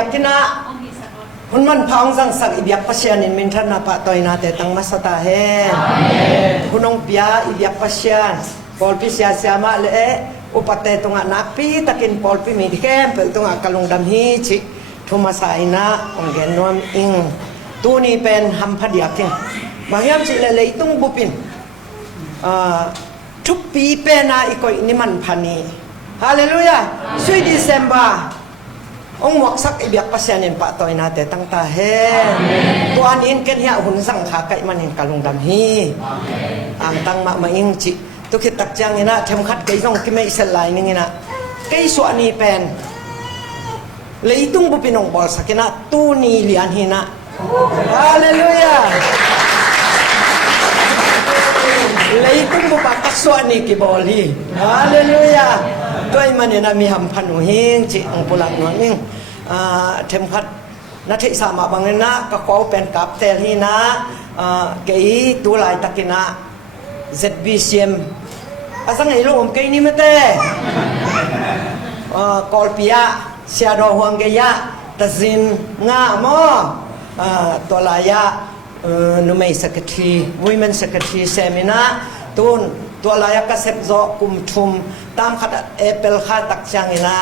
biak kina hunman phang sang sak ibiak pasian in min thana pa toina te tang masata he hunong pia ibiak pasian polpi sia siama le upate tunga napi takin polpi mi kem pe tunga kalung dam hi chi thuma saina onggen nom ing tuni pen ham phadiak king bangyam chi le tung bupinทุกปีเป็นนะอีกคนนี่มันพันนีฮาเลลูยาสุยดิเซมบาองค์วักสักอีเบียกปัสยานินปะตอยนาแต่ตั้งตาเฮตัวอันอินเกนเฮียหุ่นสังขาไก่มันเห็นกะลุงดำฮีตั้งมาอิงจิตุกิตักจังนี่นะเทมขัดไก่ส่งกิไม่สลายนี่นะไก่ส่วนนี้เป็นเลยตุ้งบุปินองบอลสักนะตู้นี้เลียนหินะฮาเลลูยาเลยตุ้งบุปกักสวนีกิบอลีฮาเลลูยาด้วยมันเนี่ยนะมีหำพันหัวเฮงจิองปุลังนวลนิ่งเทมขัดนัทสามาบางนะก็ขอเป็นกับเตลฮีนะเกยตัวลายตะกินะZBCMอาศัยลูกเกยนี่ไม่เต้กอลปิยาเสียดอหวงเกยะตะซินงาโมตัวลายะนุไม่สักที Women Secretary Seminar ตุนตัวลายกเสพโจกุมทุมตามขัดเอเปิลขัดตักจังอินะ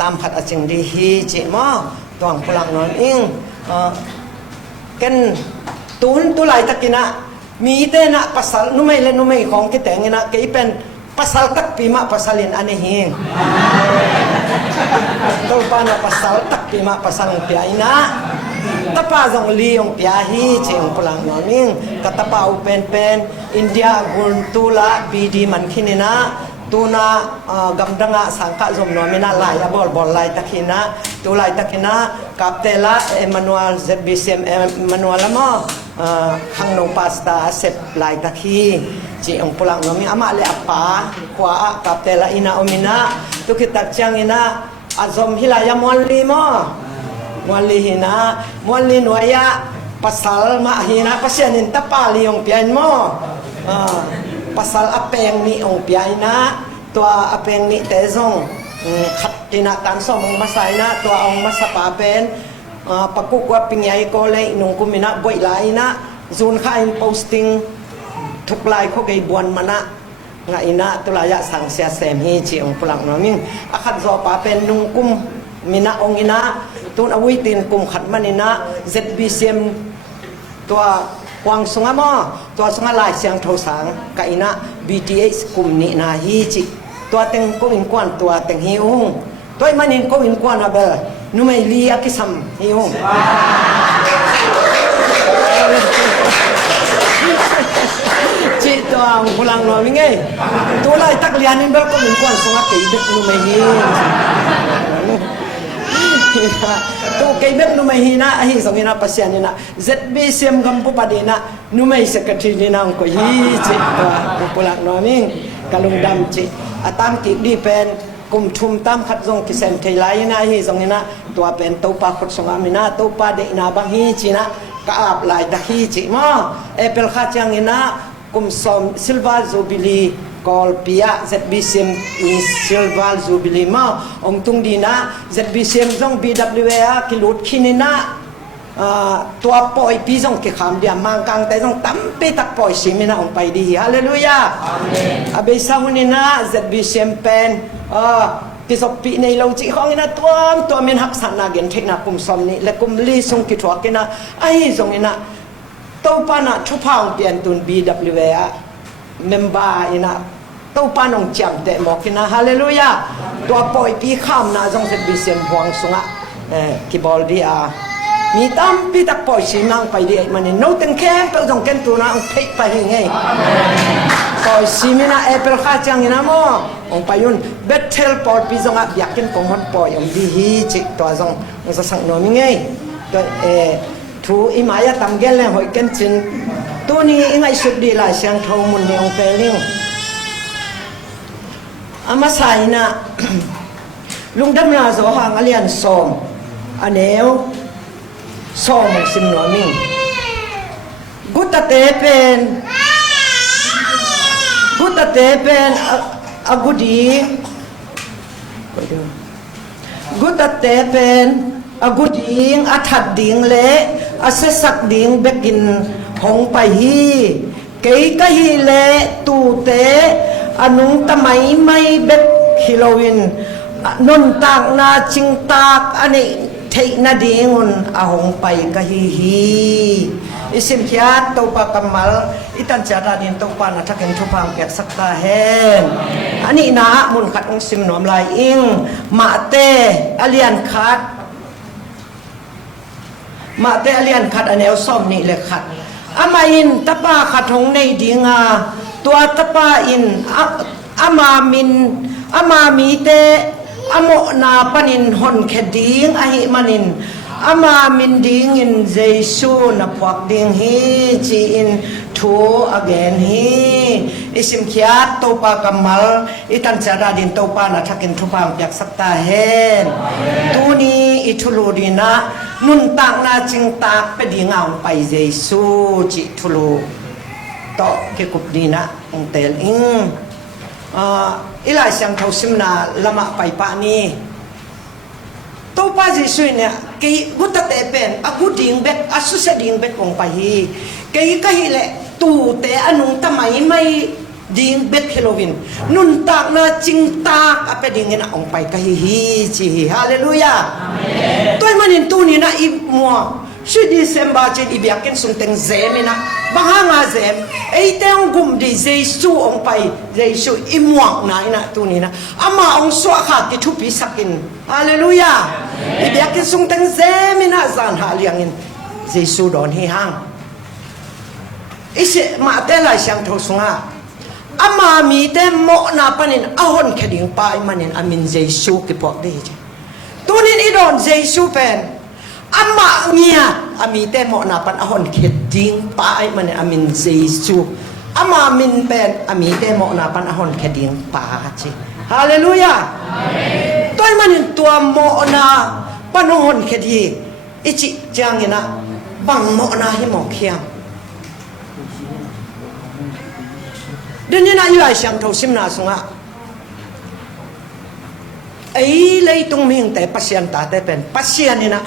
ตามขัดจิงดีฮีจิมอตัวงพลังนอนอิงกันตุนตัวลายตักินะมีเตนะภาษานุไม่เล่นนุไม่ของกิแต่งนะกี่เป็นภาษาตักปีมาภาษาเรียนอันนี้ฮิงตัวปานะภาษาตักปีมาภาษาเปียนะตะปาจงลีองพิอาฮีเชียงพลังนอนิงกตะปาอุเป็นอินเดียกุนตุลาบีดีมันขินินะตูนากำดังสังกัดจมนอมินาลายบอลลายตะขินะตูลายตะขินะกับเตล่าเอมานูเอลZBCMเอมานูเอลมอฮังนงปาสตาเซปลายตะขีเชียงพลังนอมิอามาเลอปาขวากับเตล่าอินาอมินะตุกิตักจังอินะอาจอมฮิลายามอลลีมอMuali hina, muali nuaya pasal mak hina pasyanin tapali yung piyan mo. Pasal apeng ni yung piyan na, tua apeng ni tezong tinatan so mong masay na, tua ang masapapen, pagkukwa pingyay ko lay nung kumina boy lay na, zun kain posting tuklay ko kay buwan mana. Nga ina tulaya sang siya semhi chi yung pulang naming akad zo papen nung kum mina ong ina tun awitin kum khat manina ZBCM tua kwang sunga mo tua sunga lai siang tho sang ka ina BTS kum ni na hi chi tua teng ko in kwan tua teng hi ung toy manin ko in kwan abel nu mai li akisam hi ung chi tua pulang no mingai tu lai tak lianin ber ko in kwan sunga ke ibet nu mai hi tu kaibek numai hina ahi songina pasianina ZBCM gampu padina numai secretary nina ko hi chi pulak noming kalung dam chi atam ki di pen kum thum tam khat jong ki sem thailai na hi songina tua pen to pa khut songa mina to pa de na bang hi chi na ka ap lai da hi chi mo apple kha chang ina kum som silver jubilee kol pia ZBCM ni silver jubilee ma ong tung dina ZBCM jong BWA kilut khinina tua poi pi jong ke kham dia mang kang te jong tampi tak poi simina ong pai di haleluya amen abe sahunina ZBCM pen kisok pi nei lo chi khong ina tuam min hak san na gen thekna kum som ni le kum li sung ki thwa kena ai jong ina to pa na thu phang pian tun BWA member ina to panong chang de mo kina haleluya to poi pi kham na jong ZBCM huang sunga ki bol dia mi tam pi tak poi si nang pai di manin no teng kem pe jong ken tu na ong thei pa hi ngai poi si mina apple kha chang ina mo ong payun betel pol pi jong a yakin kong hon poi ong di hi chi to jong sa sang no mi ngai to thu imaya tam gel le hoi ken chin tu ni ingai sub di la siang thau mun ni ong pe ling amasai na lungdam na zo hang alian som aneu som sim no ming guta tepen agudi กุตเตเป็นอกุดิงอัฐดิงเละอเสสักดิงเบกินหงไปฮีเกยกะฮีเละตูเตอนุงตะไมไม่เบกฮิโลวินนนตากนาจิงตากอันนี้เทนาดิงุนอาหงไปกะฮีฮีอิสิมขียตตัวปากกัมมัลอิตันจาราดินตัวปานาทักเองทุพังเกียสักตาเฮนอันนี้นะมุนขัดองสิมนอมลายอิงมาเตอเลียนขัดมาเตอเลียนขัดอันเอลซอมนี่เลยขัดอามาอินตะปาขัดหงในดิงาตัวตะปาอินอามามินอามามีเตอโมนาปนินหอนแคดิงอหิมันินอามามินดิงอินเจซูนับวักดิงฮีจีอินทูอเกนฮีอิสิมขียตตัวปากัมมัลอิตันจาราดินตัวปานาทักินทุพังอยากสักตาเฮนตูนี้อิทุลูดีนะนุนตากนาจิงตากไปดีงามไปเจซูจิทุลูต่อเกี่ยวกับดีนะองเตลอิงอิลาสังเขาสิมนาละมาไปปานี้ตัวป้าจีสุยเนี่ยกี่กุตเตเป็นอากุดิงเบกอาสุเสดิงเบกองไปฮีกี่ก็ฮีแหละตูเตอนุงตะไมไม่ดิงเบกเฮโลวินนุนตากนาจิงตากอเปดิงเงินองไปก็ฮีจีฮาเลลูยาตัวมันนี่ตัวนี้นะอีมัวชุดดีเซมบาจินอีเบียกินสุนเต็งเซมินะบางงาเซมไอเตงกุมดีเจสูองไปเจสูอีมัวไหนนะตัวนี้นะอามาองสวะขาดที่ทุบปีสักินฮาเลลูยาอีเบียกินสุนเต็งเซมินะจานหาเลียงอินเจสูโดนให้ห่างอิเสมาเตลัยเสียงทศงาอามามีเตโมนาปนินอาหอนแค่ดิ่งไปมันินอามินเจสูกิปอกดีเจตัวนี้อีโดนเจสูเป็นอามาเงียอามีเตโมนาปันอาหอนแค่ดิ่งไปมันินอามินเจสูอามามินเป็นอามีเตโมนาปันอาหอนแค่ดิ่งไปเจฮาเลลูยาตัวมันินตัวโมนาปันอาหอนแค่ดิ่งอิจิจังนะบังโมนาให้หมอกเขียงเดี๋ยวนี้นะอยู่ไอ้เสียงทศสิมนาสงะไอ้เลยตรงมิงแต่ปัสยานตาแต่เป็นปัสยานนี่นะ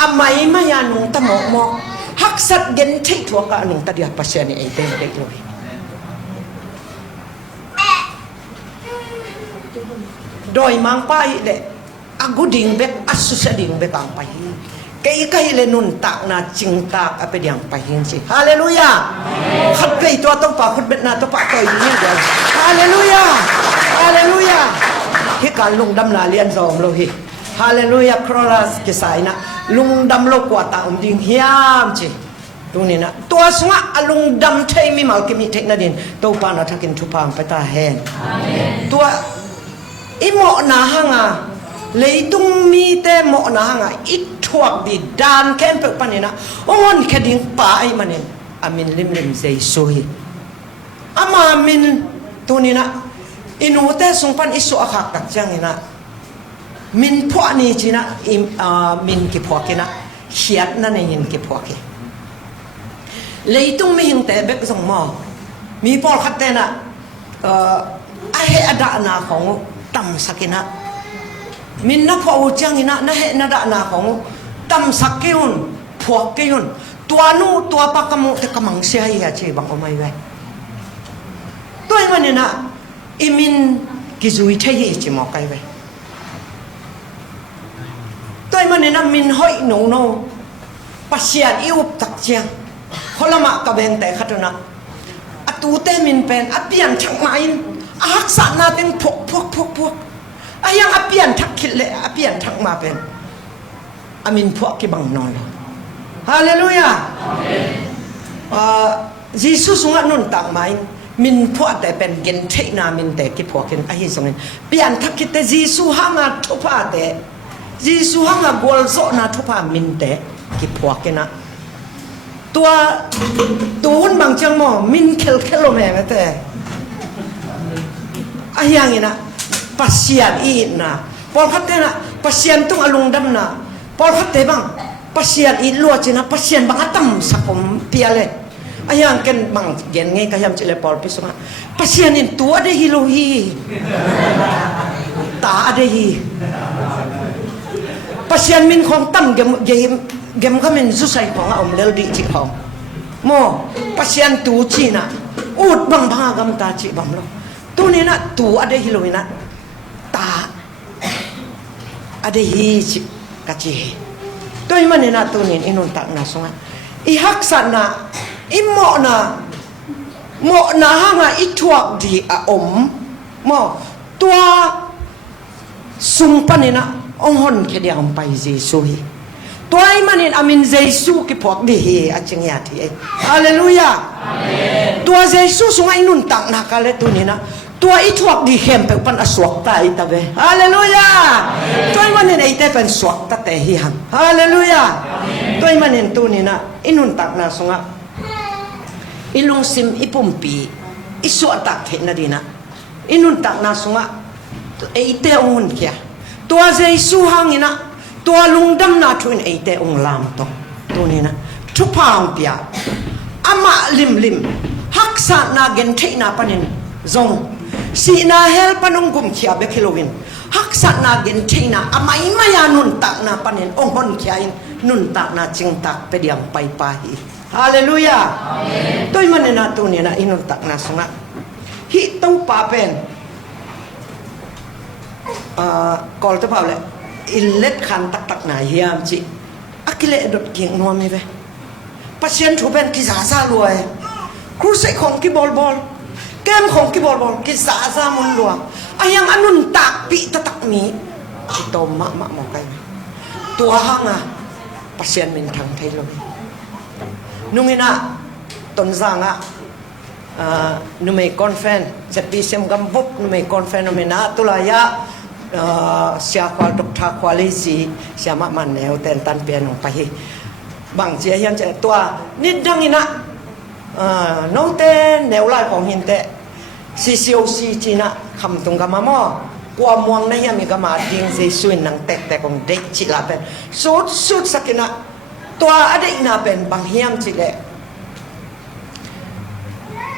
อาไม่ไม่ยานุงตะหมอกหมอกฮักสัตเย็นที่ถั่วกะนุงตะเดียปัสยานนี่ไอ้เด็กเด็กเลยโดยมังไปเด็กอากูดิ่งเบกอัศสุสดิ่งเบกอังไปkay le nun tak na ching tak ape diang pahin si haleluya khat kay to to pa khut bet na to pa toy ni dia haleluya haleluya hi kan lung dam na lian zom lo hi haleluya chorus ke sai na lung dam lo kwa ta ding hiam chi tu ni na to sunga alung dam thai mi mal ki mi thai na din to pa na thakin thu pam pa ta hen amen to imo na hanga leitung mi te mo na hanga it thuak di dan ken pe panina on keding pa ai manin amin lim lim sei soi ama min tunina inu te sung pan isu akhak tak jang ina min phwa ni china min ki phwa kina hiat na ne yin ki phwa ki leitung mi hing te bek song mo mi por khat te na a he ada na khong tam sakina min na phwa chang ina na he na da na khong tam sakiyun phwa kiyun tua nu tua pa kamu te kamang sia ya che bang omai wai toi ngani na imin kizui thai chi mo kai wai toi ngani na min hoi no no pasian iup tak chiang kholama ka beng te khatuna atu te min pen apian thak main ahak sa na ten phok phok phok phok ayang apian thak khile apian thak ma pen amin phok ki bang non haleluya Jesus sunga nun tak main min phok te pen gen thei na min te ki phok ken a hi songin pian thak ki te Jesus hanga thupa te Jesus hanga gol zo na thupa min te ki phok ken naตัวตูนบางจังมอมินเคลเคลแม่แต่อะยังนี่นะปัสยานอีนะพอคัดเตนะปัสยานตุงอลุงดำนะพอคัดเตบังปัสยานอีลัวจินะปัสยานบางตั้มสักผมเปียเลยอะยังกันบางเย็นไงก็ยามจิเลปอลพิสมาปัสยานนี่ตัวได้ฮิโลฮีตาได้ฮี pasien min khong tam gem khamin zu sai khong om lel di chi khong mo pasien tu chi na ut bang bang gam ta chi bam lo tu ni na tu ade hiloina ta ade hi chi ka chi toi mane na tu ni inun tak na sunga I hak sana I mo na hanga I thuak di a om mo tua sung panina ong hon ke dia om pai Jesu hi toy manin amin Jesu ki phok di hi a ching ya thi hallelujah amen tua Jesu sunga inun tak na ka le tu ni na tua I thuak di hem pe pan aswak ta I ta ve hallelujah toy manin ai te pen swak ta te hi han hallelujah toy manin tu ni na inun tak na sunga ilung sim ipumpi isu tak the na dina inun tak na sunga eite ong kia tua Jesu hangina tua lungdam na thuin eite ong lam to tu ni na thu pang pia ama lim haksa na gen the na panin zong si na hel panung gum khia be khilowin haksa na gen the na ama imaya nun tak na panin ong hon khia in nun tak na ching tak pe diam pai pa hi hallelujah amen toi manena tu ni na inun tak na sunga hi to pa pen kol to pa le illet khan tak na hiam chi akile dot king no mi ve pasien thu pen ki sa luai kru sai khong ki bol kem khong ki bol ki sa mun lua ayang anun tak pi tak mi to ma mo kai tua hanga pasien min thang thai lo nungina ton zanga numei confen zepi sem gambuk numei confen nomena tulaya sia kwal dokta kwalisi sia ma man neu ten tan pian ong pai bang chia hian che tua nit dangina no te neu lai khong hin te si siu si china kham tung ga ma mo kwa muang na hiam mi ga ma ding se suin nang tek ong dek chi la pen sut sakina tua ade ina pen bang hiam chi le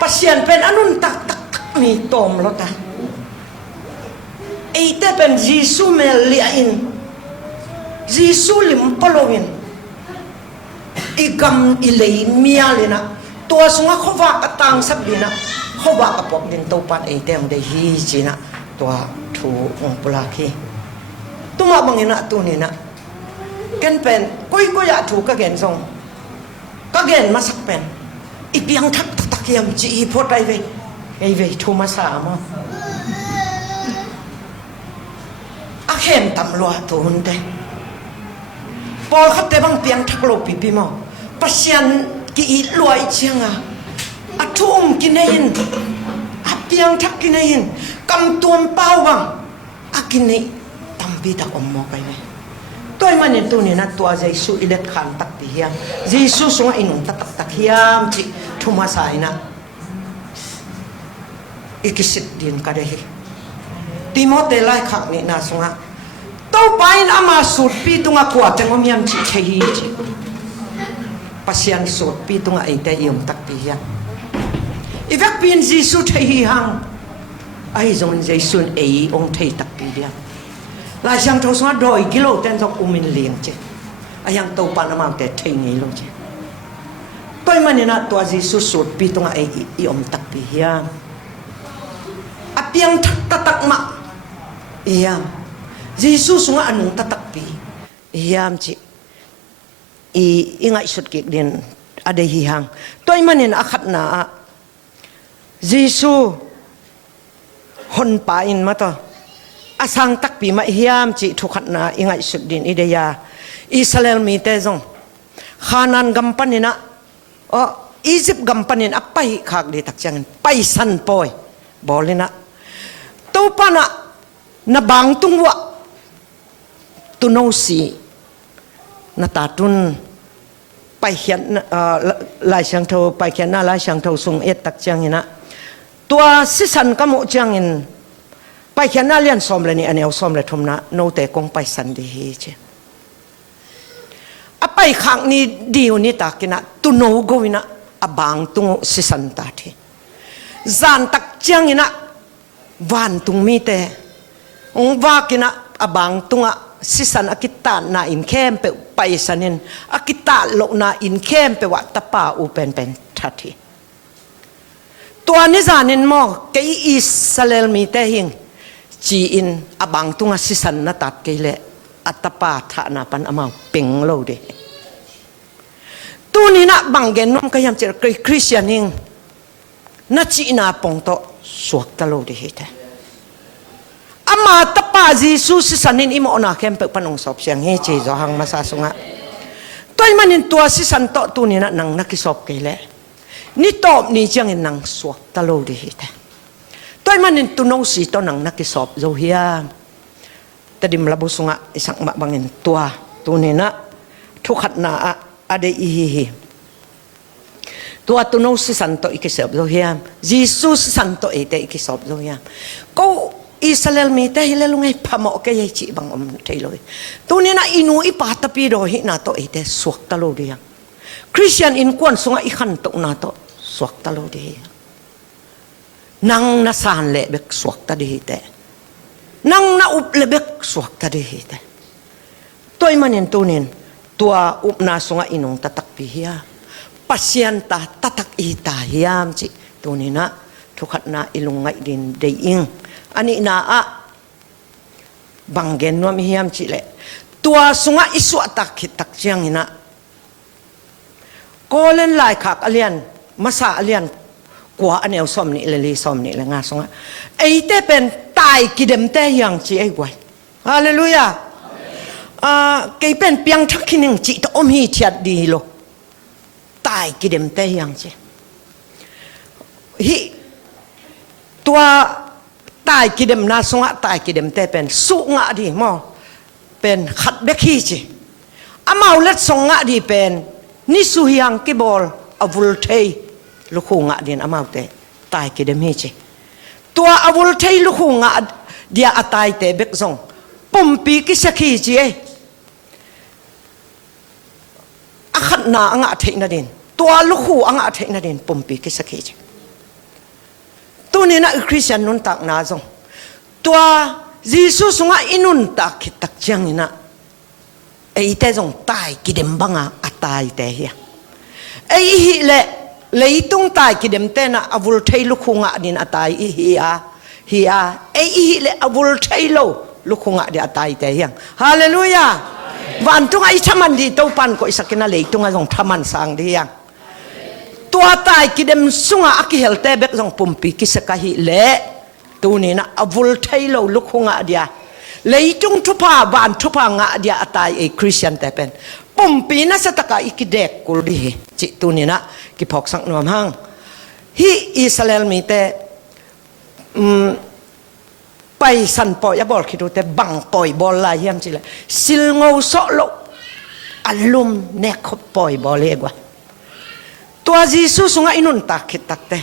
pasien pen anun tak mi tom lo ta eite pen Jesu mel lia in Jesu lim polowin igam ilei mialina tua sunga khowa katang sabina khowa kapok din topan eite ang de hi china tua thu ong pulaki tuma bangina tu ni na ken pen koi ya thu ka gen song ka gen masak pen ipiang thak takiam chi phot ai ve thu ma sa mo a khem tam lo tu hunte pol khat te bang piang thak lo pi mo pasian ki I loi chianga a thum ki nein a piang thak ki nein kam tuam pau bang a ki nei tam bi ta om mo kai ne toy manin tu ni na tua Jesu ilet khan tak ti hiam Jesu sunga inung tak hiam chi thuma saina ikisit din ka dehi Timote lai khak ni na sunga to pain ama sut pi tunga kwa tengom yam chi thehi chi pasian sut pi tunga ite yum tak pi hiam ivek pin Jesu thehi hang ai zon Jesu ei ong thei tak pi dia la sang thau sunga doi kilo ten jok umin liang che ayang to pa namang te thei ni lo che toy manina to Jesu sut pi tunga ei I om tak pi hiam apiang tak ma iam Jesu sunga anung tatak pi iam chi ingai sut kik din ade hihang toy manin akhat na Jesu hon pa in ma to asang tak pi ma hiam chi thukhat na ingai sut din ideya Israel mi te zong khanan gampanina Egypt gampanin apai khak di tak chang pai san poi bolina to pana na bang tungwa tunosi na tatun pai hian lai sang tho pai hian na lai sang tho sung et tak chang ina tua sisan kamu chang in pai hian na lian som le ni aneu som le thum na no te kong pai san di hi che apai khang ni diu ni takina tuno goina abang tung sisan ta thi zan tak chang ina van tung mi te ong va kina abang tunga สิสันอากิตานาอินเข้มเปไปสันินอากิตาโลนาอินเข้มเปวัตตปาอุเป็นทัดทีตัวนิจานินมอเกยอิสราเอลมีแต่หิงจีอินอบังตุงสิสันนัตัดเกยเลอัตปาฐานาปันอมาเป่งโลเดตัวนี้นะบังเกนนมก็ยังจะเกยคริสเตียนิงนัจีนาปงโตสวกตะโลเดเหตุอามาตปาจีสุสิสันินอิโมนาเข้มเปปนงสอบเสียงเฮจีจอหังมาซาสุงะตัวมันนินตัวสิสันโตตัวนี้นะนังนักสอบเกยเลนี่ตอบนี่จังนังสวกตะโลเดเหตุตัวมันนินตุนงสีตัวนังนักสอบโจเฮียแต่ดิมลาบุสุงะอิสังมาบังเงินตัวนี้นะทุกขัดนาada ihi tua tu no si santo ikisab zo hiam Jesus santo ite ikisab zo hiam ko Israel mi te hilelungai phamo ke ye chi bang om thailoi tu ni na inu I pa ta pi ro hi na to ite suak ta lo dia Christian in kwan sunga I khan to na to suak ta lo dia nang na san le bek suak ta di te nang na up le bek suak ta di te toy manin tunin tua upna sunga inong tatak pihia pasyanta tatak ita hiam chi tunina thukat na ilungai din deing ani na a banggen nom hiam chi le tua sunga iswa takit tak chiang ina kolen lai khak alian masa alian kwa anel som ni le som ni le nga sunga eite pen tai kidem te yang chi ai gwai hallelujah cái bên piang thắc khi nên chỉ tôm hi thiệt đi lo tài cái điểm tây yang chứ hi tua tài cái điểm na sung tài cái điểm tây bên su ngã đi mò bên khát bếc hi chứ amau let sung ngã đi bên ni su hiang cái bol avul thei lúc khu ngã đi amau tây tài cái điểm hi chứ tua avul thei lúc khu ngã dia atai tây bếc sung pompi cái sắc hi chứ khát na ang ate na din tua lukhu ang ate na din pompi kisakej tu ni na Christian nun tak na zong tua Jesus nga inun tak kitak jang ina ei te zong tai kidem banga atai te hia ei hi le leitung tai kidem te na avul thei lukhu nga din atai hi ei hi le avul thei lo lukhu nga di atai te hiang hallelujahวันทุ่งไอ้ทมันดีตัวปันก็อิสักนาเลยทุ่งไอ้ส่งทมันสังดียังตัวตายกิเดมสุงอากิเฮลเตเบกส่งปุ่มปีกิสกะฮิเละตัวนี้นะอวุลไทยเราลุกหงอาเดียเลยจุงทุพาวันทุพางอาเดียตายไอ้คริสเตียนแต่เป็นปุ่มปีน่าจะตะกาอิกิเด็กกุลดีจิตัวนี้นะกิพอกสังนวมหังฮิอิสราเอลมีแต่ไปสันปอยบอลคิดดูแต่บังปอยบอลลายเยี่ยมจิเลยสิลงูโซโลอารมณ์เนคปอยบอลเล็กว่าตัวจีซูสงอินุนตักคิดตักแต่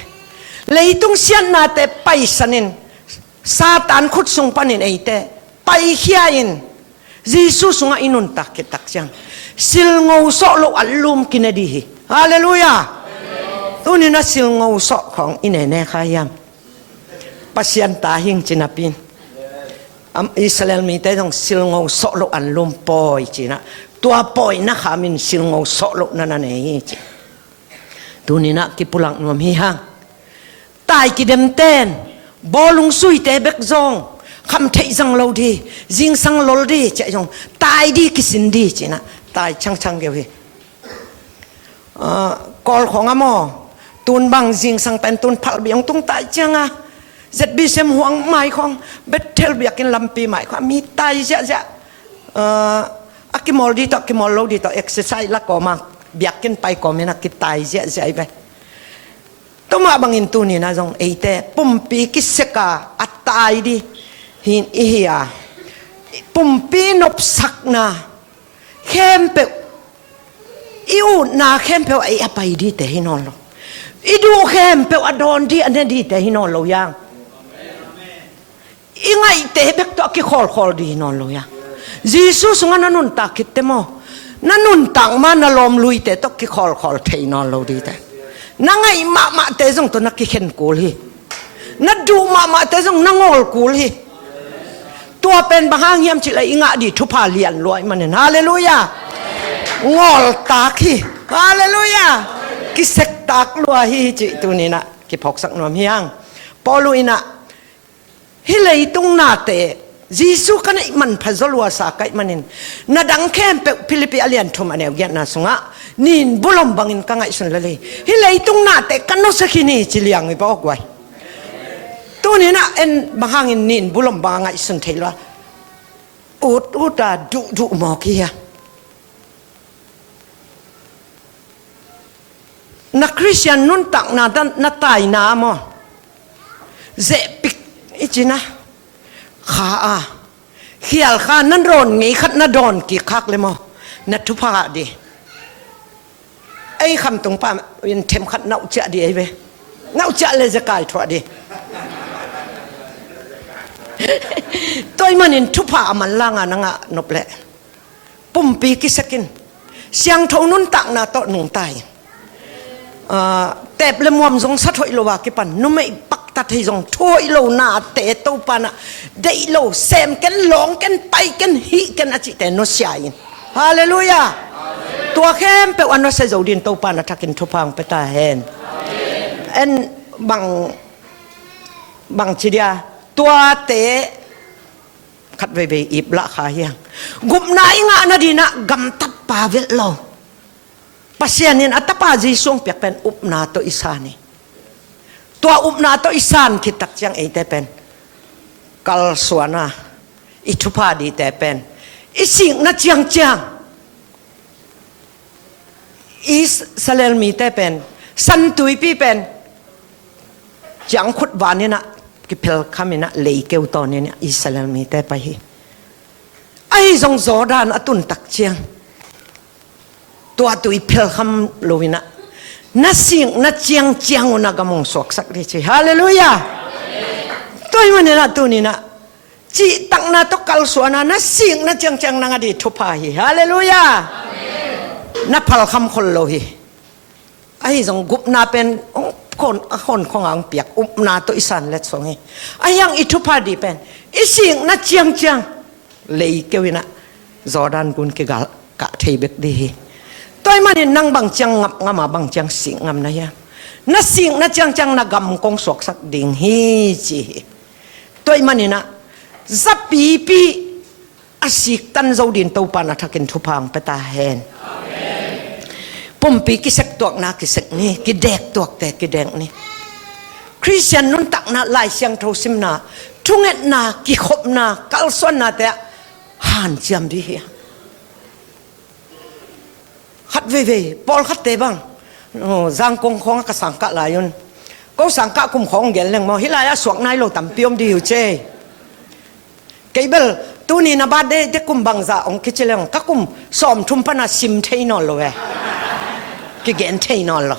เลยต้องเสียนนาแต่ไปสันินซาตานขุดสงปันินไอแต่ไปเขียนจีซูสงอินุนตักคิดตักจังสิลงูโซโลอารมณ์กินดีฮาเลลูยาตัวนี้นะสิลงูโซของอินเนขายามปัสยันตาหิงจินาปินอิสราเอลมีแต่ต้องสิลงเอาโซโลอันลุมปอยจีนะตัวปอยนะขามินสิลงเอาโซโลนั่นเองจีตัวนี้นะกิปุลังนวมฮิฮังตายกิเดมเต้นบอลุงซุยเตเบกซองคำเทจังเราดีจิงสังลอดีเจ้าจงตายดีกิสินดีจีนะตายช่างเดียวฮีกอลของอโมตุนบังจิงสังเป็นตุนพัลเบียงตุงตายจังอ่ะเจ็ดบิเซมห่วงไม้ของเบทเทลเบียกินลำปีไม้ของมีตายเจ้าอากิมอลดีต่อกิมอลโลดีต่อเอ็กซ์ไซส์ละก็มาเบียกินไปก็ไม่นักกิตายเจ้าไปตัวมาบังอินตูนี่นะจงเอเต้ปุ่มปีกิสกาอัตตายดีหินอีเฮียปุ่มปีนบสักนาเข้มเปอิวนาเข้มเปไอ้อภัยดีแต่ให้นอนหรออีดูเข้มเปอดอนดีอันนี้ดีแต่ให้นอนหรอยังอีไงเตะเบกตัวกี่คอลดีนอนหรอยังยิสุสงนันนุนตาคิดเต็มอนันนุนตังมานาลอมลุยเตะตัวกี่คอลเทนอนหรอดีแต่นั่งไงมาเตะจงตัวนักกี่เข็นกูลีนัดดูมาเตะจงนั่งอลกูลี ตัว ตัวเป็นบางเฮียมจิเลยอิงะดีทุพาเลียนรวยมันเนี่ยฮาเลลูยางอลตาคีฮาเลลูยากิเสกตากลัวฮีจิตัวนี้นะกิพกสักนวมเฮียงปอลุยนะฮิเลยตุงนาเตยิสุกันมันพะจลัวสากัยมันนี่นาดังแค่เปฟิลิปปิอาเลียนทุมันเอวเกียนาสุงะนินบุลมบังอินกังไอสุนเลยฮิเลยตุงนาเตกันโนสกินีจิเลียงไอบอกไว้ตัวนี้นะเอ็นบางอินนินบุลมบังไอสุนเทลวะอุดาดุหมอกี้นักคริสเตียนนุ่นตักนาตายน้ำมั้งเจปิกอิจินะข้าเขียลข้านั่นร้อนงี้ขัดนั่นโดนกี่คักเลยมั้งนัททุพาดีไอ้คำตรงป้าวินเทมขัดน่าอุจจาดีไอ้เว้น่าอุจจาเลยจะกลายถั่วดีตัวมันอินทุพามันล่างอ่ะนังอ่ะนบเละปุ่มปีกิสกินเสียงทงนุ่นตักนาโตหนุ่งตายแต่เปลือมวมทรงสัตว์ถอยโลวากิปันนุ่มไม่ปักตัดให้ทรงถอยโลนาเตะตัวปันอ่ะได้โลเซมกันหลงกันไปกันฮิกันอาจิแต่โนเสียอินฮาเลลูยาตัวเข้มเป็นวันนั้นเสจดินตัวปันอ่ะทักินทุพังไปตาเห็นเอ็นบางทีเดียตัวเตะขัดไปอีบละขาเฮียงกุมนายงานาดีนะกำตับปาเวลโลpasienin at tapazi sung piakpen upna to isani tua upna to isan kitak yang etepen kalsuana itupa di tepen ising na chiang is salel mi tepen santui pi pen jang khut wani na kipel kamina leikeu to ni isalel mi te pa hi ai jong zodan atun tak chiangตัวตุยเพลคำโลวินะนัดสิ่งนัดเจียงนักมงสวกสักทีฮาเลลูยาตัวมันเนี่ยนะตัวนี้นะจีตักนาตกัลสวนานัดสิ่งนัดเจียงนังอดีตทุพาหิฮาเลลูยานับพลคำคนโลหิไอ้สงกุบนาเป็นคนของอังเปียกอุบนาตัวอิสันเล็ดสงหิไอ้ยังอิทุพาดีเป็นอิสิ่งนัดเจียงเลยเกวินะจอดันกุนเกกะเทเบกดีตัวมันนี่นั่งบังจังงับงามาบังจังสิงงามนะยะนั่งสิงนั่งจังนักกำกงสวกสักดิ่งฮีจีตัวมันนี่นะจับปีอาศิกตันเจ้าดินตัวปานาทักินทุพังไปตาเห็นปุ่มปีกิเสกตัวนักกิเสกนี่กิเด็กตัวแต่กิเด็กนี่คริสเตียนนุ่นตักนาลายเสียงโทสิมนาทุ่งเอ็ดนากิขบนากัลส่วนนาแต่หันจำดีเฮียขัดเว่ปอลขัดเตะบ้างจางกงของกสังกะลายุนก็สังกะกุมของเกลเลงมอฮิลายาสวกนายโลตัมพิอมดีอยู่เจเกเบลตูนี่นาบาดเดกุมบังซาองคิดเลงกักุมสอมทุมพนาซิมเทนอลโลเวกิเกนเทนอลโล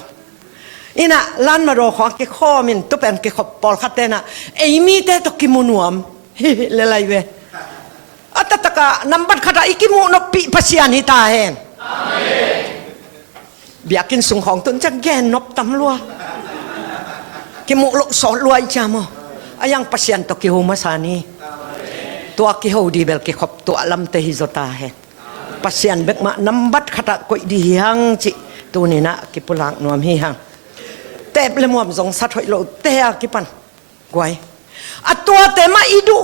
อินะล้านมาโรของกิข้อมินตุเป็นกิขบปอลขัดเตนะเอมีเตตกิมุนวมเลไลเวอัตตะกะนัมบัดขัดอิกิมุนปิปัสยานิตาเฮนเบียกินสุงของตุนจะแก่นบตำลัวกิมุลสอนรวยจามออายังปัสยันตกิโฮมาสานีตัวกิโฮดีเบลกิขบตัวลำเตหิโซตาเฮปัสยันเบกมาน้ำบัดขัดกุยดีฮังจิตัวนี้นะกิปุลังนวมฮีฮังแต่เปลมวมสงสัตว์โลเตะกิปันกวยอัตัวเตมาอิดุ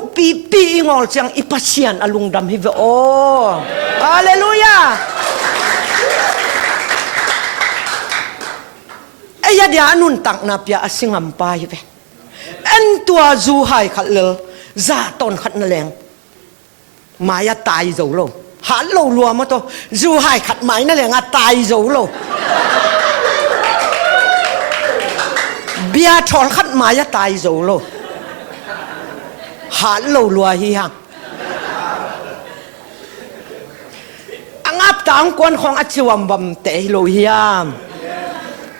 ปีงอลจังอิปัสยันอลุงดำฮิเวโอฮาเลลูยาไอ้ยาเดียนุนตักนาเปียสิงห์ไปเว้อันตัวจูไฮขัดเลยซาตอนขัดนั่นแหละมายาตายโจโลหาโลรัวมาตัวจูไฮขัดไม้นั่นแหละตายโจโลเบียชอนขัดมายาตายโจโลหาโลรัวฮีฮังอังอับต่างกวนของอัจฉริยะเตะโลฮียาม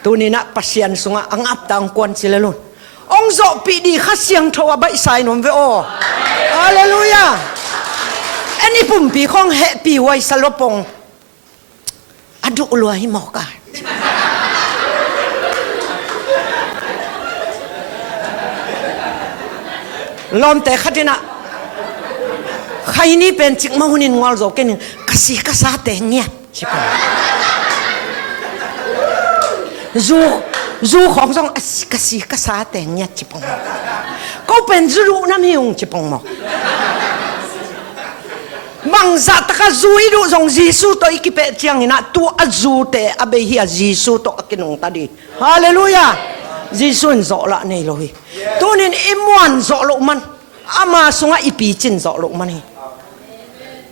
ตัวนี้นะปัสยันสุงอังอับต่างกวนสิเลลุนองโจปีดีข้าเสียงทว่าใบสายนมเวโอฮาเลลูยาอันนี้ปุ่มปีของเฮปีไว้สลบปงอดุลัวหิมอกาลมแต่ขัดนะ ใครนี่เป็นจิกมาหุนินงอลโจกันนี่กษีกษาแต่เงียบใช่ปะจูของทรงกษีกษาแต่เงียบใช่ปะก็เป็นจูน้ำหิวใช่ปะมั้งบางสัตว์ก็จูอีดูทรงยิสุตัวอีกเป็ดเชียงนะตัวจูเตอเบฮียิสุตัวกินงตาดีฮาเลลูยายิสุนโจละนี่เลยตัวนี้อิมวันโจลุมันอามาสงะอีปีจินโจลุมันนี่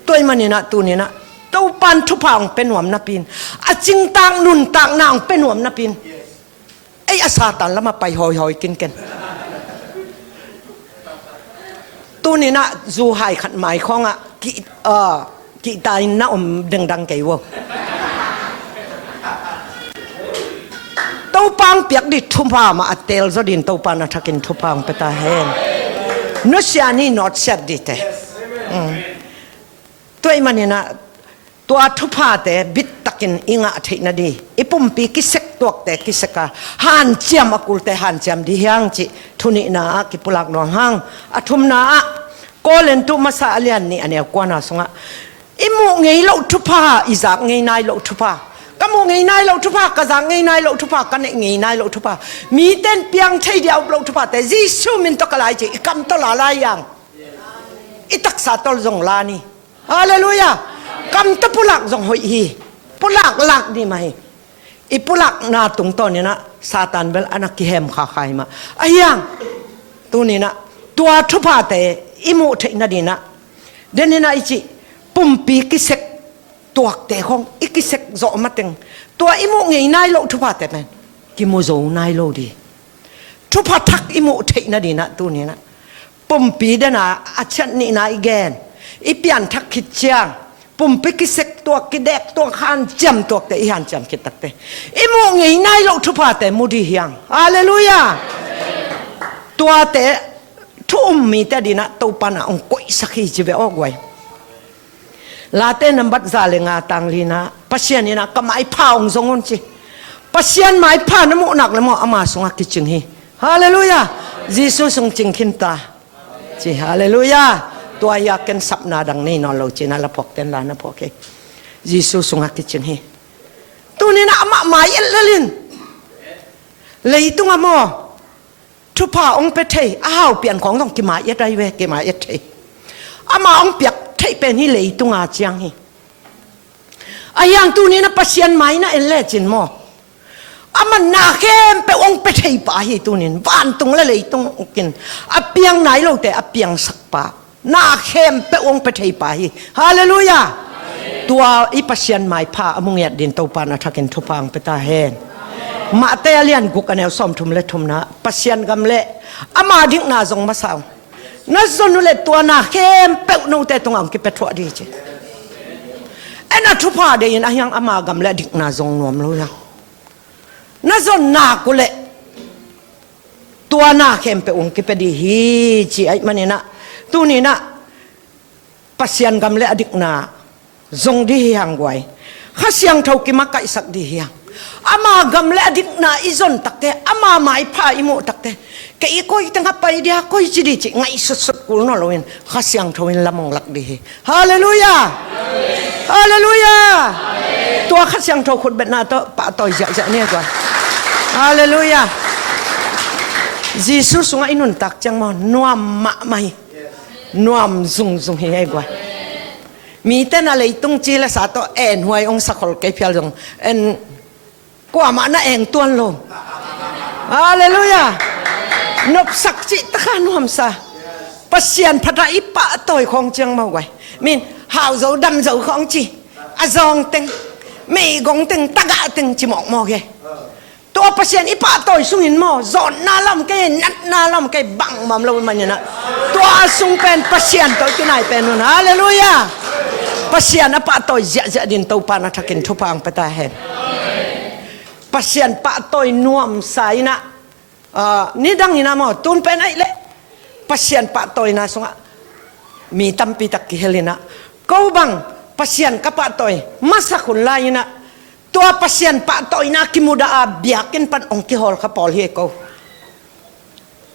ตัวมันนี่นะตัวนี้นะตัวปันทุพังเป็นหวมนับปินอาจิงต่างนุนต่างนางเป็นหวมนับปินไอ้อาซาตันแล้วมาไปหอยกินกันตัวนี้นะจูไฮขัดหมายของอะกีตาร์น่าอมดังๆไกวตัวปังเปียกดิทุพามาเตลจดินตัวปันนักกินทุพังเปตาเฮนนุชยานี่นอดเสดดิเตตัวมันนี่นะตัวทุพาเตบิดตักินอิงะเทนดีอีปุ่มปีกิเสกตัวเตกิเสกาหันเจียมอกุลเตหันเจียมดิฮังจิทุนินากิปุลักนองหังอทุมนาก็เล่นตัวมาซาเลียนนี่อันนี้กว่าน่าสงะอิมุงไงเราทุพาอิจากไงนายเราทุพาก็มุงไงนายเราทุพากระจังไงนายเราทุพากันไงนายเราทุพามีเต้นเปียงใช่เดียวเราทุพาแต่ยิสุมินตกอะไรจีกำตลาลายยังอิตักษาตลจงลานี่ฮาเลลูยากำตะปุลักจงหอยฮีปุลักหลักนี่ไหมอีปุลักนาตรงต้นนี่นะซาตานเบลอนักกิเฮมข้าใครมาไอ้ยังตัวนี้นะตัวทุพาแต่อิมุเทนดีนะเดนนี่นะอิจิปุ่มปีกิเสกตัวแต่ของอิกิเสกโจมาเต็งตัวอิมุไงนายโลทุพาแต่แมนกิโมโจนายโลดีทุพาทักอิมุเทนดีนะตัวนี้นะปุ่มปีเดนะอาชันนี่นะอีแกนอีเปียนทักขิดเชียงปุ่มปีกิเสกตัวกิเด็กตัวขันจำตัวแต่อีหันจำคิดตักแต่อิมุไงนายโลทุพาแต่มุดีเฮียงฮาเลลูยาตัวแต่ทุ่มมีแต่ดีนะตัวปนาองกุยสักทีจะไปออกไว้ลาเต้นนับซาเลงาตังลีนะปัศยานี่นะก็ไม่พาองค์ทรงจีปัศยาไม่พาน้ำมุนักเลยมั้งอามาสงฆ์กิจงฮีฮาเลลูยายิสุทรงจริงขินตาจีฮาเลลูยาตัวอยากกันสับนาดังนี้นอนเราจีน่าละพกเต้นลานะพกเอยิสุทรงกิจงฮีตัวนี้นะอามาไม่เอลลินเลยตัวอามาทุพาองเปเทอ้าวเปลี่ยนของต้องกิมาเอ็ดไรเวกิมาเอ็ดเทอามาองเปียกเทเป็นฮิเลยตุงอาเจียงฮิอายังตัวนี้นะปัศยันไหมนะเอลเลจินมออามันนาเข้มไปองเปเทป่าฮิตัวนี้บ้านตุงเลยตุงกินอาเปียงไหนเราแต่อาเปียงสักป่านาเข้มไปองเปเทป่าฮิฮาเลลูยาตัวอีปัศยันไหมพาอมุงเอ็ดดินตัวปานะทักินทุพังเปตาเฮนมาเตเลียนกุกันเอลสอมทุมเล็ทุมนะปัศยันกำเละอามาดิ้งนาจงมาสาวนั่นส่วนเล็ตัวนาเข้มเปิลนูเตตงอังกิเปทวดีเจเอ็นทุพาเดียนอายังอามากำเละดิ้งนาจงนวมรู้ยังนั่นส่วนนากุเละตัวนาเข้มเปิลองกิเปดีฮีจีไอมันนี่นะตัวนี้นะปัศยันกำเละดิ้งนาจงดียังไว้ข้าเสียงเท่ากิมักไก่สักดียังอามากัมเลดิกนาอิจนตักเตอามาไม่พาอิโมตักเตแกอีกอยตั้งไปเดียกอยจีดีจีไงสุดๆกูนอลวินข้าเสียงทวินละมงลักดีฮาเลลูยาฮาเลลูยาตัวข้าเสียงทขุดเบ็ดนาตัวปะต่อยจะเนี่ยก่อนฮาเลลูยายิสุสงอินุนตักจังมันนวมมะไม่นวมซุงเฮียก่อนมีแต่นาเลยตุ้งจีละสาตัวเอ็นหวยองสักคนเก็บเพียงเอ็นกว่ามาหน้าเองตัวลงฮาเลลูยานบสักจิตข้านวมซาปัศยันพระอิปะต่อยของเจียงมาไว้มินหาวเจ้าดำเจ้าของจีอาจองเต็งไม่กงเต็งตะกะเต็งจิหมอกมอแกตัวปัศยันอิปะต่อยสุงินมอจอนนาลำแกนัดนาลำแกบังมัมเรามันเนี่ยนะตัวสุงเป็นปัศยันตัวที่ไหนเป็นนู่นฮาเลลูยาปัศยันอปะต่อยเจดินตัวปานาทักินทุพังไปตาเห็นปัศยันปะต่อยนวมสายนะนี่ดังนี่นะมอตุนเป็นไอ้เละปัศยันปะต่อยนะสงะมีตั้มปีตักกิเฮลินะกูบังปัศยันกับปะต่อยมาสักคนลายนะตัวปัศยันปะต่อยนะกิมุดาเบียกินปันองกิฮอลขับปอลเฮกู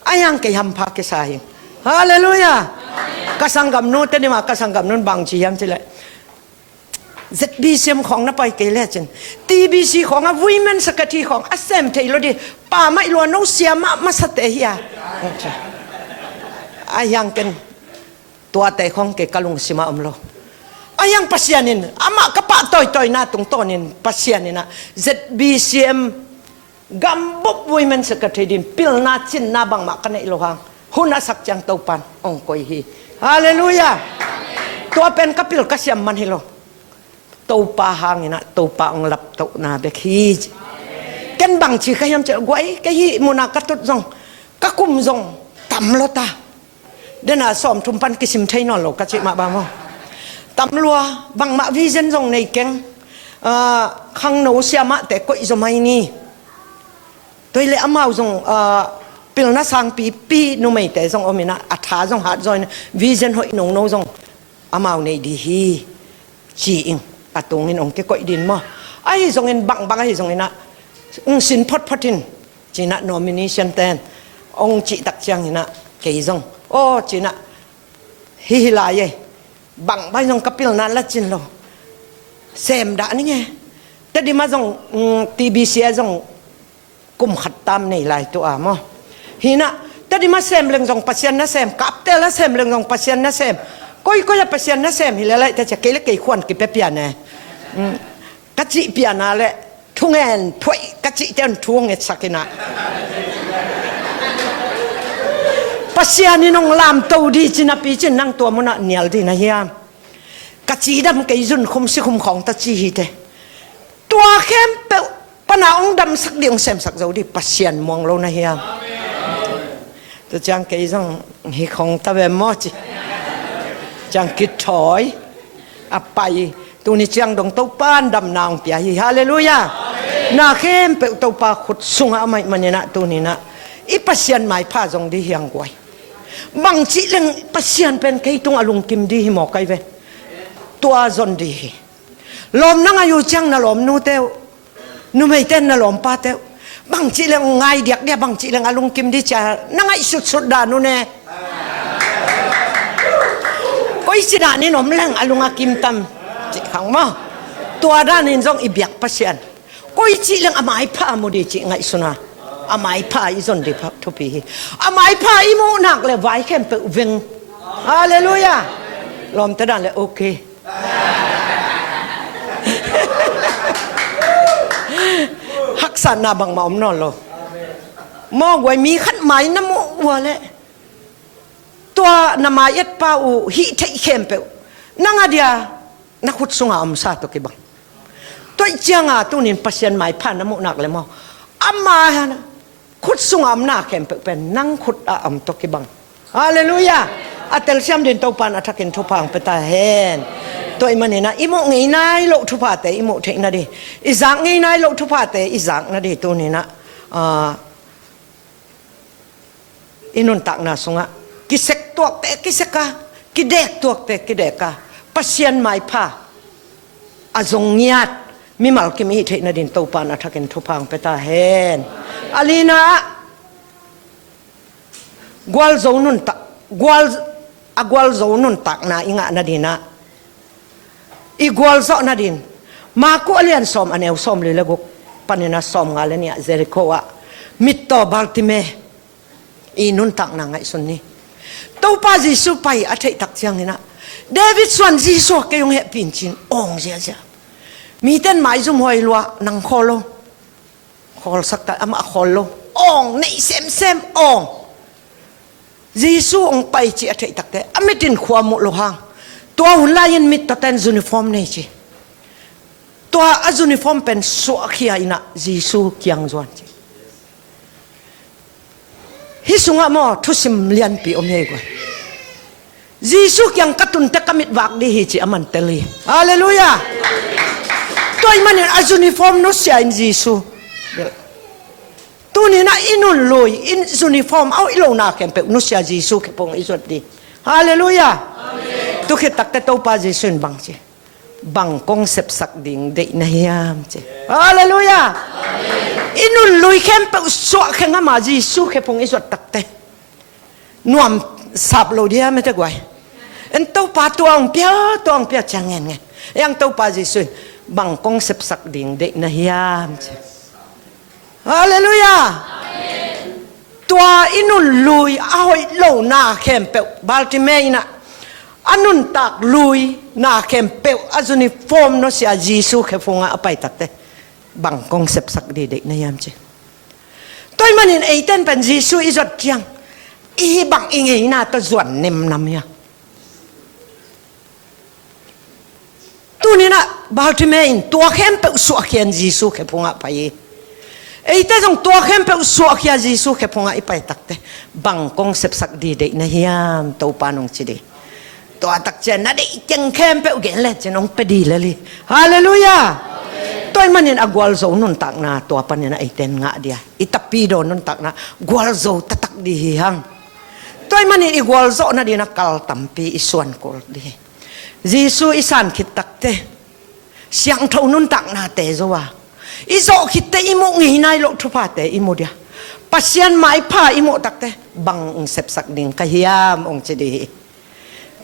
อายังแกยำพาเกสายฮาเลลูยา กสังกัมนู้นแต่นี่มากสังกัมนู้นบางชียมจิเลยZBCM ของนับไปเกลี่ยจน TBC ของWomen Secretary ของอัสเซมเทโลดีป่าไม่ล้วนน้องเสียมาสเตย์อายังกันตัวแต่ของเกกลุงสิมาอมโลอายังปัสยานินอามากับปะต่อยหน้าตรงต้นินปัสยานินะ ZBCM กัมบุบ Women Secretary ดินพิลนาจินนาบังมากันในโลหังหุ่นสักจังตัวปันองคอยฮีฮาเลลูยาตัวเป็นกับพิลกัสยามมันฮิโลตัวปาหางนะตัวปาองลับตัวนาเบคีจกันบางชีขยำเจ้าไว้ก็ฮีมุนักตุดซงก็กุมซงตำโลตาเดินอาสอมทุมปันกิสิมไทยนอนโลกจิมาบามอตำลัวบางมาวิเซนซงในแกงขังโนเสียมาแต่ก็อิสมัยนี้ตัวเล่อามาซงปิลนัสังปีนุ่มไม่แต่ซงอมินะอัฐาซงหาดซอยวิเซนหอยนงโนซงอามาในดีฮีจีอิงอาตรงนี้องค์เกก็ดินมาไอ้ส่งเงินบังไอ้ส่งเงินนะสินพดทินจีน่ะ nomination แทนองค์จีตักเชียงนะเกยส่งโอ้จีน่ะฮิลายบังไปส่งกับพิลนั่นละจินโลเซมด่านี่ไงแต่ดิมาส่งTBCส่งกุมขัดตามในลายตัวอ่ะมั้งฮินะแต่ดิมาเซมเรื่องส่งปัสยันนะเซมกับเตละเซมเรื่องส่งปัสยันนะเซมก็จะปัสยันนะเซมฮิละไรแต่จะเกลี่ยขวัญกิเปียนะกัจจิเปียนาแหละทุ่งเงินถ้วยกัจจิเจ้าทุ่งเงินสักนะปัสยานี่น้องลามตัวดีจินาปีจินนั่งตัวมันน่ะเหนียวดีนะเฮียกัจจิดำเกยจุนคุมสิคุมของตัจจิฮิเตตัวเข้มเปปนาองดำสักเดียงเซมสักเจ้าดีปัสยานมองเรานะเฮียตัวจังเกยจังฮิของตะเวมอจิจังกิดถอยอไปตัวนี้จังดงตัวป้านดำนางเปียฮีฮาเลลูยานาเข้มเปตัวปาขุดสุงอาไม่มันเนี่ยนะตัวนี้นะอีปัสยันหมายผ้าจงดีเฮียงกวยบางทีเรื่องปัสยันเป็นใครตุงอารมณ์กิมดีหมอกไกเวตัวจนดีลมนั่งอายุจังนะลมนูเตวนูไม่เต้นนะลมป้าเตวบางทีเรื่องง่ายเดียกเนี่ยบางทีเรื่องอารมณ์กิมดีจ้านั่งไอ้สุดๆด่านูเน่ก็อีสิดานี่หนมแรงอารมณ์กิมตำจิขังมาตัวด้านนี้จงอีเบียกปัสยันก็อีสิเรื่องอามายผ้าโมดีจิไงสุนาอามายผ้าอีจนดีพับทุพีอามายผ้าอีโมนักเลยไว้เข้มเปเวงฮาเลลูยาลมแต่ด้านเลยโอเคฮักษานาบังมาอมนอนโลมองไว้มีขันหมายน้ำวัวเลยตัวนามายดป้าอูฮิเทเข้มเปนั่งอเดียนักขุดสงอมซาตุกิบังตัวเจียงตัวนี้ปัสยันหมายผ่านน้ำมุนักเลยมออามาฮะนะขุดสงอมหน้าเข้มเปเป็นนั่งขุดอมตุกิบังฮาเลลูยาอัตเตลเซียมเดินตัวปานอัฐกินทุพังเปตาเฮนตัวอิมันเนี่ยนะอิโมงี้นายโลทุพาเตอิโมเทนนะดิอิจังงี้นายโลทุพาเตอิจังนะดิตัวนี้นะอินุนตักนาสงะกิเสกตัวเตกิเสกะกิเด็กตัวเตกิเด็กะปัสยันหมายผ้าอาจงเงียดมีมัลกิมีเทนดินตัวปานอัฐกินทุพังเปตาเฮนอาลีนะกวลโซนุนตักกวลโซนุนตักนะอิงะนะดินะอีกวลโซนะดินมาคุเลียนสอมอันเอวสอมเลยละกุปันนะสอมงาเลเนี่ยเจริโกะมิตโตบาลติเมอีนุนตักนางไอสุนนี่ตัวป้าจิสุไปอาทิตย์ตักเชียงนี่นะเดวิดส่วนจิสุก็ยังเห็นปินจินองเสียเสียมีเต้นหมายจุ่มหอยลัวนังคอโลคอลสักแต่อามาคอโลองในเซมองจิสุองไปจีอาทิตย์ตักแต่อไม่ตินความมุโลหางตัวหุ่นลายันมิตรแต่ยูนิฟอร์มนี่จีตัวยูนิฟอร์มเป็นสวกขี้ไอ้น่ะจิสุเกียงจวนจีฮิสุงะมอทุสิมเลียนปีอมเฮกว่าจิสุเกียงกัตุนเตกมิดวักดีฮิจีอามันเตลีฮาเลลูยาตัวมันเนี่ยยูนิฟอร์มนุสยาอินจิสุตัวนี้นะอินุลอยอินยูนิฟอร์มเอาอิโลนาเข็มเปนุสยาจิสุเข็มปงอิสุดดีฮาเลลูยาตุกตักแต่ตัวป้าจิสุนบังจีบังคงเสพสักดิ่งเดนายามจีฮาเลลูยาอินุลอยเข้มเปสวะเข้งมาจิสุเข็มปงอิสุดตักแต่นวมสับโลเดียไม่ได้กว่า en tau pa tuang pia changen nge yang tau pa Jesu bang kong sep sak ding de na hiam hallelujah tua inun lui ahoi lo na kempe baltimore na anun tak lui na kempe azuni form no sia Jesu ke funga apai takte bang kong sep sak de na hiam che tôi manin eiten pen Jesu izot chiang i bang ingi na to zuan nem nam ya tu ni na baltimore in tua kempe su akian Jesu ke funga pai eite jong tua kempe su akia Jesu ke funga ipai takte bang kong sep sak de na hiam to panong chi de to tak chen na de keng kempe gen le chen ong pedi le li hallelujah tôi manin agwal zo nun tak na to panin eiten nga dia itapido nun tak na gwal zo tatak di hang tôi manin igwal zo na di na kal tampi isuan kol di Jesu isan khit takte siang thau nun tak na te zo wa izo khite imo ngi nai lo thu pa te imo dia pasian mai pha imo takte bang sep sak ding ka hiam ong che di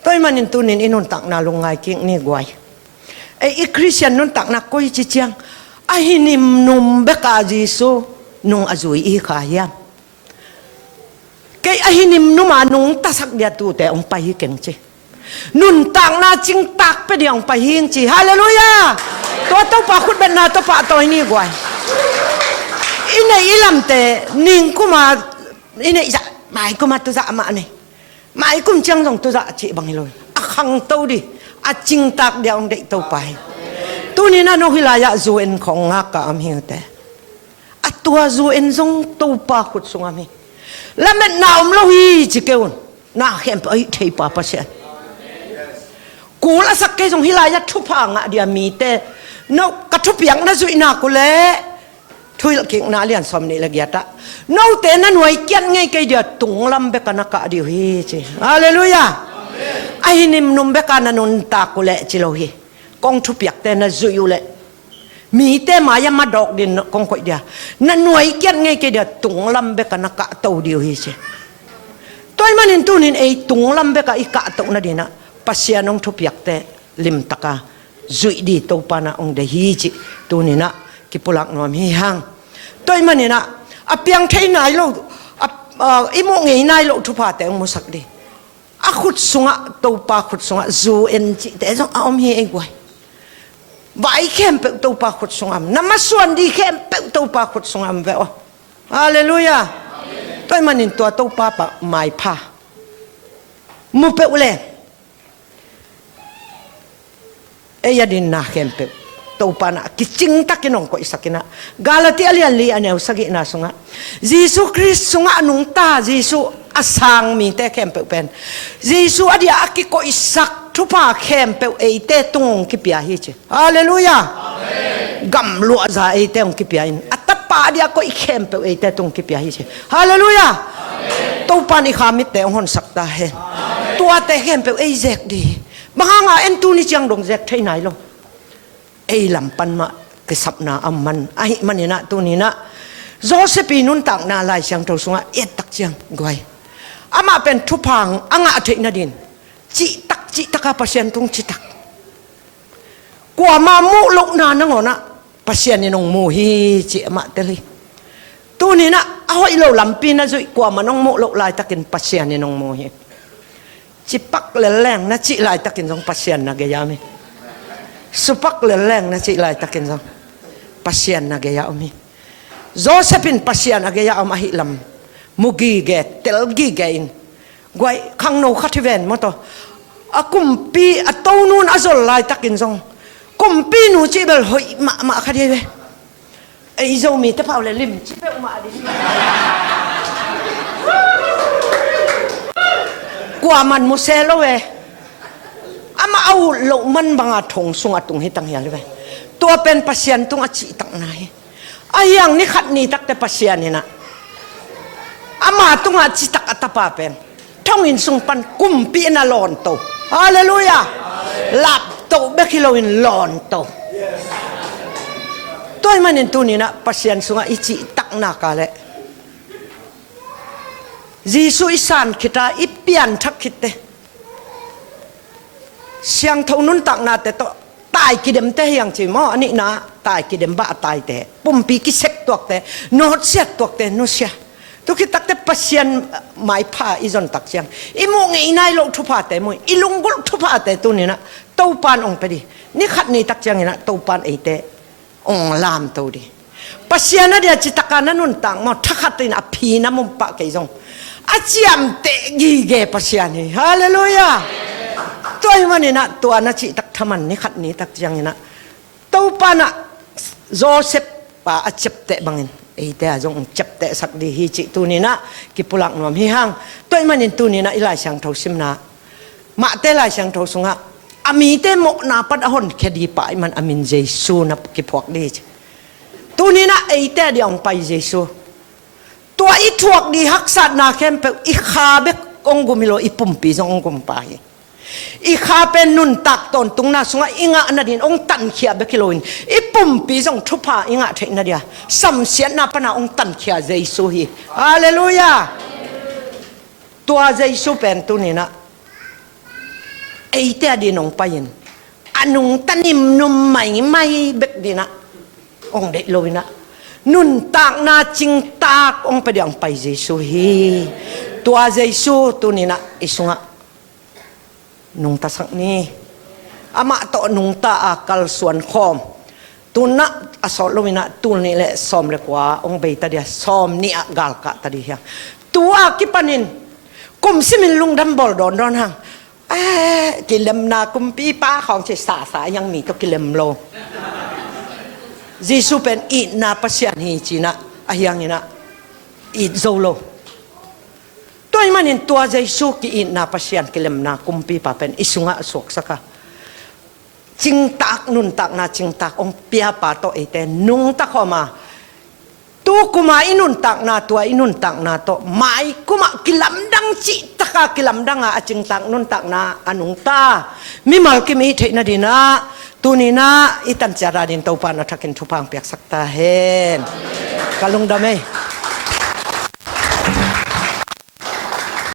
tôi manin tunin inun tak na lungai king ni gwai i Christian nun tak na koi chi chiang a hinim num beka Jesu nung azui i kha hiam cái a hinim numa nung tasak dia tu te ong pa hi keng che nun tak na ching tak pe diang pa hin chi hallelujah to pa khut ben na to pa to ni gwai ine ilam te ning kuma ine za mai kuma tu za ma ne mai kum chang jong tu za chi bang loi a khang to di a ching tak dia ong de to pai tu ni na no hilaya zu en khong nga ka am hiu te a tua zu en jong to pa khut sunga mi la met na lo hi chi keun na khem pai thei pa pa se ku la sak ke jong hilaya thu pa nga dia mi te no ka thu piang na zu ina ku le thui ki na lian som ni la gya ta no te na noi kian ngai ke dia tung lam be kana ka di hi chi hallelujah ai nim num be kana nun ta ku le chi lo hi kong thu piak te na zu yu le mi te ma ya ma dok din kong ko dia na noi kian ngai ke dia tung lam be kana ka to di hi chi tôi manin tunin ei tung lam be ka i ka to na dina pasianong thu piak te lim taka zui di to pa na ong de hi chi tunina ki pulak nom hi hang tôi manina apiang thei nai lo imo ngei nai lo thu pa te mo sak di a khut sunga to pa khut sunga zu en chi te jong om hi ei gwai vai khem pe to pa khut sunga na suan di khem pe to pa khut sunga ve o hallelujah tôi manin to pa pa mai pha mu pe ule eya din na khem pe to pa na kiching takinong ko isakina Galatia lian li anew sagi na sunga Jesus Christ sunga anung ta Jesus asang mi te khem pe pen Jesus adia akiko isak thupa khem pe e te tung ki pia hi che hallelujah amen gam lu za e te ong ki pia in atapa dia ko khem pe e te tung ki pia hi che hallelujah amen to pa ni khamit te hon sakta he tua te khem pe e zek di mahanga en tu ni chang dong zek thai nai lo ei lampan ma ke sapna amman ai manina tu ni na Josephine tak na lai siang to sunga et tak chiang goi ama pen thupang anga thei na din chi taka pasien tung chi tak kwa ma mu lok na na ngona pasien ni nong mu hi chi ama teli tu ni na ahoi lo lampi na zui kwa ma nong mu lok lai takin pasien ni nong mu hi chi pak le leng na chi lai takin jong pasien na ge yami supak le leng na chi lai takin jong pasien na ge ya mi Josephine pasien na ge ya am hi lam mugi ge tel gi ge in gwai khang no khativen mo to akumpi atonun azol lai takin jong kumpi nu chi bel hoi ma khadi ve ei zo mi te pau le lim chi pe ma di kwa man mu se lo we ama au lo man banga thong sunga tung hi tang ya le we to pen pasien tung a chi tak na hi ayang ni khat ni tak te pasien ni na ama tung a chi tak atapa pen thong in sung pan kumpi na lon to hallelujah lap to be kilo in lon to toy manin tu ni na pasien sunga ichi tak na ka le Jesu isan kita ipian thak kite เสียงเท่านุนตักนาแต่ต่อตายกิเดมแต่ยังจีมออันนี้นะตายกิเดมบ้าตายแต่ปุ่มปีกิเซ็กตัวแต่โนดเสียตัวแต่โนเสียทุกที่ตักแต่ปัสยันหมายผ้าอีจนตักเสียงอีมงไงนายโลทุพาแต่มวยอีลุงกุลทุพาแต่ตัวนี้นะเต้าปานองไปดินี่ขัดนี่ตักเสียงนี่นะเต้าปานไอแต่องลามตัวดิปัสยันนั่นเดียจิตการนั้นนุนตังมาทักขัดนี่นะพีน้ำมุมปะไก่จงอาเจียมเตกีเกปัสยันนี่ฮาเลลูยาตัวมันนี่นะตัวนัจิตักทมันนี่ขัดนี่ตักเสียงนี่นะเต้าปานะโจเซฟปะอาเจ็บเตะบังเงินไอ้แต่จงจับแต่สักดีฮิจิตัวนี้นะกิปุลักนวมฮิฮังตัวมันนี่ตัวนี้นะอีหลายช่างทศิมนะมาแต่หลายช่างทสุงะอามีแต่หมกนาปัดหอนแค่ดีไปมันอามินเยซูนะกิพวกดีตัวนี้นะไอ้แต่เดียวไปเยซูตัวอีทวกดีฮักษานาเข้มเปอีขาเบกองกุมิโลอีปุ่มปีจงองกุมไปอีขาเป็นนุนตักตนตุงนาสุงะอิงะนาดินองตันเขียเบกิโลอินอีปุ่มปีจงทุพาอิงะเทนาเดียสัมเสียนาปนาองตันเขียเยซูฮีฮาเลลูยาตัวเยซูเป็นตัวนี้นะไอ้เดียดินองไปยินอนุงตันิมนุมใหม่ไม่เบกดีนะองเด็กโลวินะนุนตักนาจิงตักองไปเดียงไปเยซูฮีตัวเยซูตัวนี้นะอิสุงะนุงตาสักนี้อามาโตนุงตาอากาลส่วนคอมตุนนะอสอลวินะตุนนี่แหละซอมเลยกว่าองเบยตาเดียซอมนี่อากาลกะตาดีฮะตัวกิปันินกุมซิมินลุงดัมบอลดอนดอนฮังกิเลมนากุมปีป้าของเจสาสายังมีตัวกิเลมโลยิสุเป็นอีนาปัสยานฮีจีนะอายังนี่นะอีโซโลตัวมันนี่ตัวใจสู้กินนาปัสยันกิเลมนากุมปีปะเป็นอิสุงะสวกสักจิงตักนุนตักนาจิงตักองเปียปะโตเอเตนุงตักเข้ามาตัวกุมาอินุนตักนาตัวอินุนตักนาโตไม่กุมากิลำดังจิตะกากิลำดังอาจิงตักนุนตักนาอนุงตามิมัลกิมีเทนดีนะตัวนี้นะอิตันจาราดินตัวปานาทักินทุพังเปียกสักตาเห็นกาลงดำเม